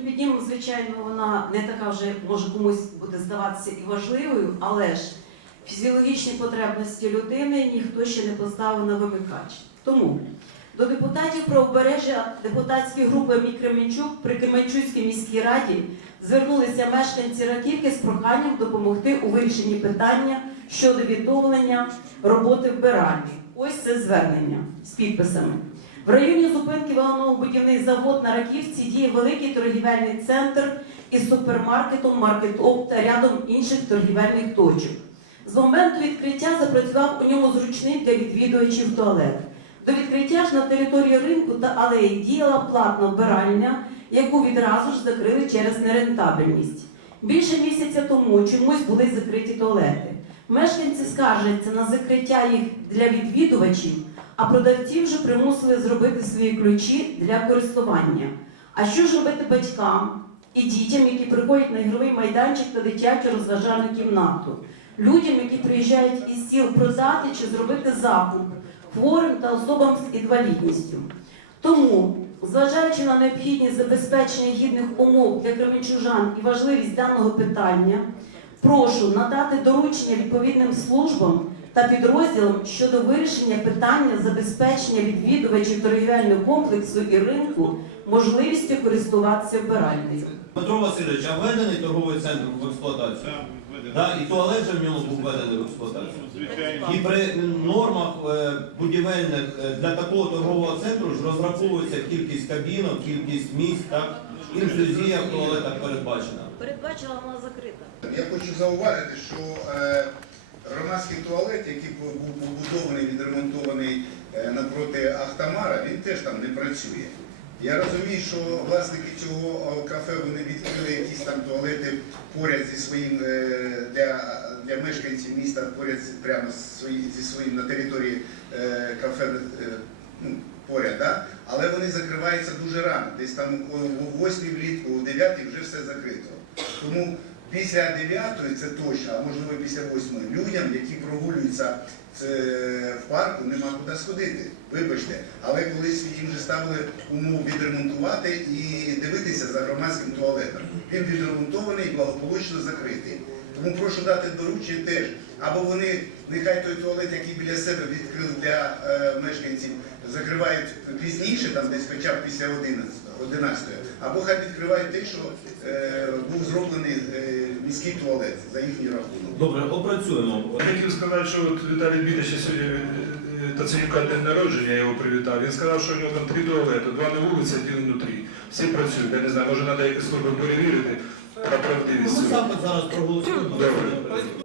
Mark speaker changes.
Speaker 1: піднімемо, звичайно, вона не така вже може комусь буде здаватися і важливою, але ж фізіологічні потребності людини ніхто ще не поставив на вимикач. Тому до депутатів правобережжя депутатської групи «Мій Кременчук при Кременчуцькій міській раді звернулися мешканці Раківки з проханням допомогти у вирішенні питання щодо відновлення роботи вбиральні. Ось це звернення з підписами. В районі зупинки вагоново-будівний завод на Раківці діє великий торгівельний центр із супермаркетом, маркетом та рядом інших торгівельних точок. З моменту відкриття запрацював у ньому зручний для відвідувачів туалет. До відкриття ж на території ринку та алеї діяла платна вбиральня, яку відразу ж закрили через нерентабельність. Більше місяця тому чомусь були закриті туалети. Мешканці скаржаться на закриття їх для відвідувачів, а продавці вже примусили зробити свої ключі для користування. А що ж робити батькам і дітям, які приходять на ігровий майданчик та дитячу розважальну кімнату? Людям, які приїжджають із сіл продати чи зробити закуп, хворим та особам з інвалідністю. Тому, зважаючи на необхідність забезпечення гідних умов для кременчужан і важливість даного питання, прошу надати доручення відповідним службам та підрозділам щодо вирішення питання забезпечення відвідувачів торгівельного комплексу і ринку можливістю користуватися вбиральнею.
Speaker 2: Дмитро Васильович, а введений торговий центр в експлуатацію? Да, і туалет же в ньому був введений в експлуатацію. І при нормах е, будівельних е, для такого торгового центру ж розраховується кількість кабінок, кількість місць, так? Інклюзія в туалетах передбачена.
Speaker 1: Передбачила вона закрита.
Speaker 3: Я хочу зауважити, що е, громадський туалет, який був побудований, відремонтований е, напроти Ахтамара, він теж там не працює. Я розумію, що власники цього е, кафе вони відкрили якісь там туалети поряд зі своїм е, для, для мешканців міста, поряд прямо зі своїм на території кафе ну, поряд, да? але вони закриваються дуже рано. Десь там о 8 влітку, о 9 вже все закрито. Тому після 9-ї, це точно, а можливо після 8 людям, які прогулюються е, в парку, нема куди сходити. Вибачте, але колись їм вже ставили умову відремонтувати і дивитися за громадським туалетом. Він відремонтований і благополучно закритий. Тому прошу дати доручення теж. Або вони, нехай той туалет, який біля себе відкрили для е, мешканців, закривають пізніше, там десь хоча б після 11, 11 або хай відкривають те, що е, був зроблений е, міський туалет за їхній рахунок.
Speaker 2: Добре, опрацюємо.
Speaker 4: Я хотів сказати, що от Віталій Бідич сьогодні е, е, Таценюка день народження, я його привітав. Він сказав, що у нього там три туалети, два на вулиці, один внутрі. Всі працюють. Я не знаю, може треба якось служби перевірити
Speaker 2: Ми
Speaker 4: правдивість. цього.
Speaker 2: запит зараз проголосуємо.
Speaker 4: Добре.